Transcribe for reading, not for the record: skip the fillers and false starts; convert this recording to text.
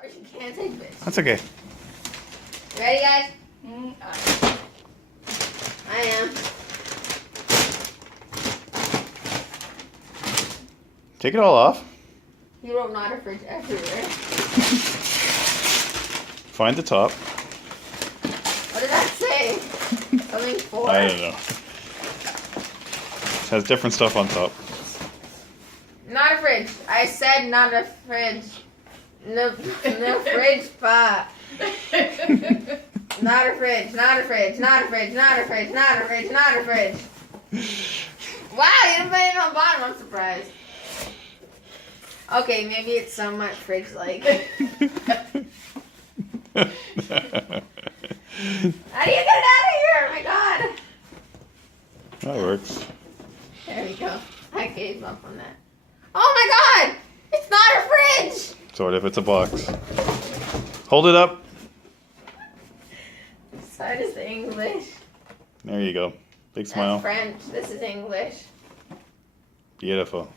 Sorry, you can't take this. That's okay. Ready, guys? Alright. I am. Take it all off. He wrote not a fridge everywhere. Find the top. What did that say? Something for? I don't know. It has different stuff on top. Not a fridge. I said not a fridge. No fridge, pa. Not a fridge, not a fridge, not a fridge, not a fridge, not a fridge, not a fridge. Wow, you didn't put it on the bottom. I'm surprised. Okay, maybe it's somewhat fridge-like. How do you get it out of here? Oh my god. That works. There we go. I gave up on that. Oh my god! It's not a fridge! Sort of, it's a box. Hold it up. This side is English. There you go. Big smile. That's French. This is English. Beautiful.